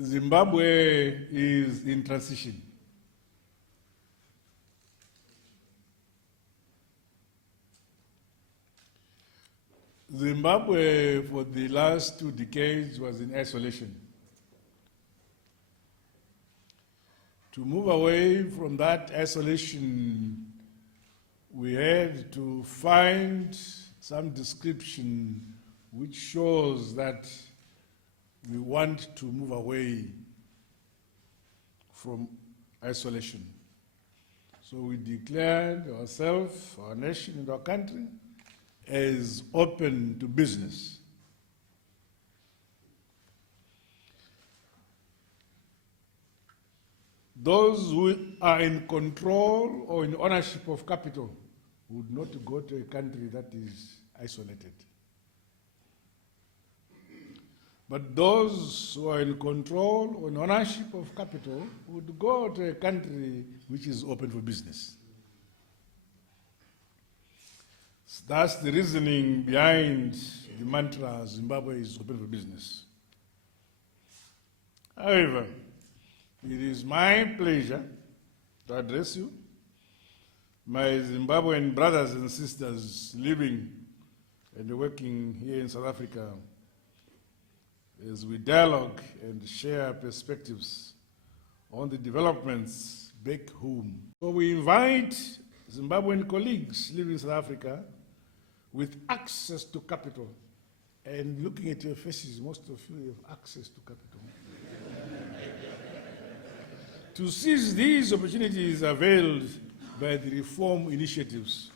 Zimbabwe is in transition. Zimbabwe, for the last 2 decades, was in isolation. To move away from that isolation, we had to find some description which shows that we want to move away from isolation. So we declared ourselves, our nation and our country, as open to business. Those who are in control or in ownership of capital would not go to a country that is isolated. But those who are in control or in ownership of capital would go to a country which is open for business. That's the reasoning behind the mantra, Zimbabwe is open for business. However, it is my pleasure to address you, my Zimbabwean brothers and sisters living and working here in South Africa, as we dialogue and share perspectives on the developments back home. So we invite Zimbabwean colleagues living in South Africa with access to capital, and looking at your faces, most of you have access to capital, to seize these opportunities availed by the reform initiatives.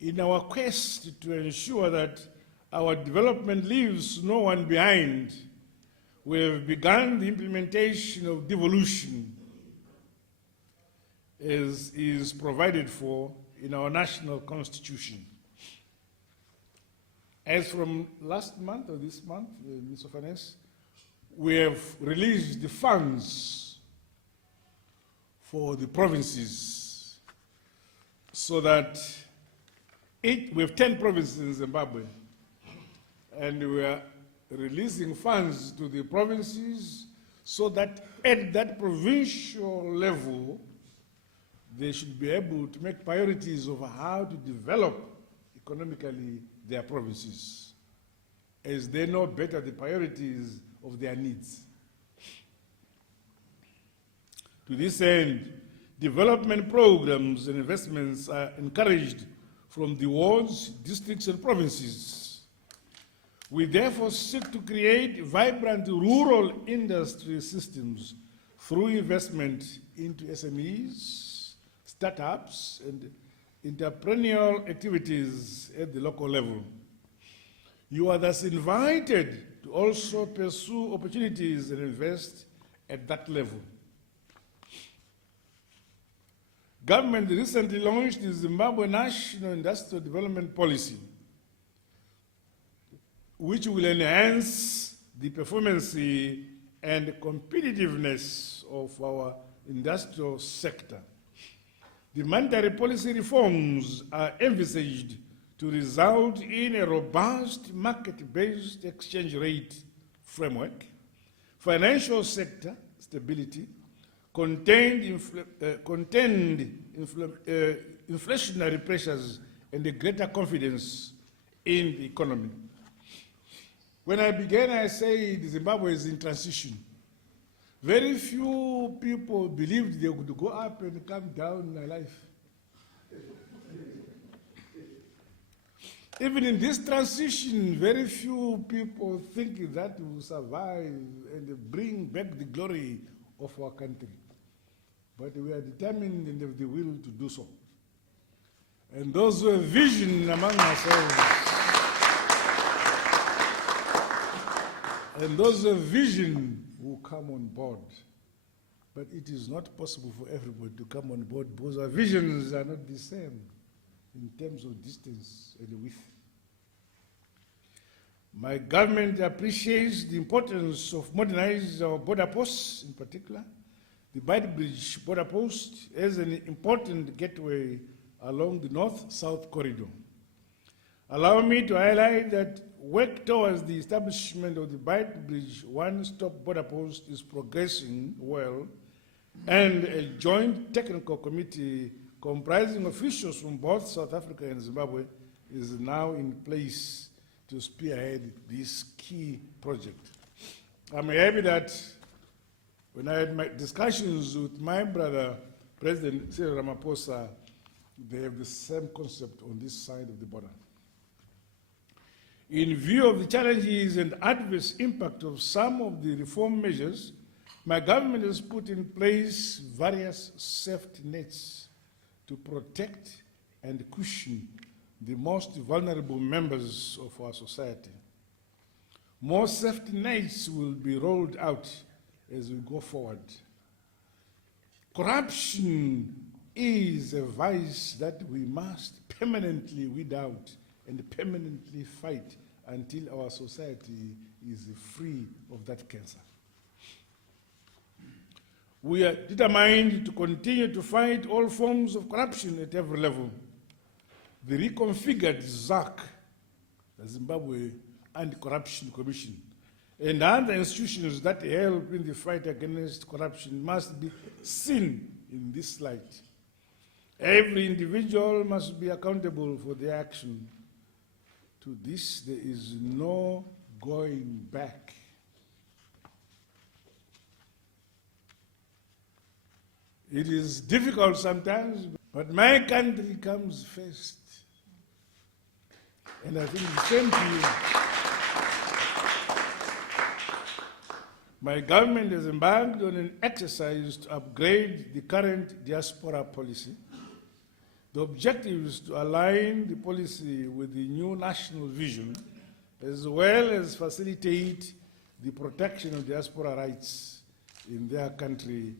In our quest to ensure that our development leaves no one behind, we have begun the implementation of devolution, as is provided for in our national constitution. As from last month or this month, Minister of Finance, we have released the funds for the provinces so that we have 10 provinces in Zimbabwe, and we are releasing funds to the provinces so that at that provincial level, they should be able to make priorities of how to develop economically their provinces, as they know better the priorities of their needs. To this end, development programs and investments are encouraged from the wards, districts, and provinces. We therefore seek to create vibrant rural industry systems through investment into SMEs, startups, and entrepreneurial activities at the local level. You are thus invited to also pursue opportunities and invest at that level. Government recently launched the Zimbabwe National Industrial Development Policy, which will enhance the performance and competitiveness of our industrial sector. The monetary policy reforms are envisaged to result in a robust market-based exchange rate framework, financial sector stability, contained inflationary pressures, and a greater confidence in the economy. When I began, I said Zimbabwe is in transition. Very few people believed they would go up and come down in life. Even in this transition, very few people think that we will survive and bring back the glory of our country. But we are determined and have the will to do so. And those who have vision among ourselves, and those who have vision will come on board. But it is not possible for everybody to come on board because our visions are not the same in terms of distance and width. My government appreciates the importance of modernizing our border posts, in particular, the Beitbridge border post as an important gateway along the north-south corridor. Allow me to highlight that work towards the establishment of the Beitbridge one-stop border post is progressing well, and a joint technical committee comprising officials from both South Africa and Zimbabwe is now in place to spearhead this key project. I'm happy that when I had my discussions with my brother, President Cyril Ramaphosa, they have the same concept on this side of the border. In view of the challenges and adverse impact of some of the reform measures, my government has put in place various safety nets to protect and cushion the most vulnerable members of our society. More safety nets will be rolled out as we go forward. Corruption is a vice that we must permanently weed out and permanently fight until our society is free of that cancer. We are determined to continue to fight all forms of corruption at every level. The reconfigured ZAC, the Zimbabwe Anti-Corruption Commission, and other institutions that help in the fight against corruption must be seen in this light. Every individual must be accountable for their action. To this, there is no going back. It is difficult sometimes, but my country comes first. And I think the same to you. My government has embarked on an exercise to upgrade the current diaspora policy. The objective is to align the policy with the new national vision, as well as facilitate the protection of diaspora rights in their country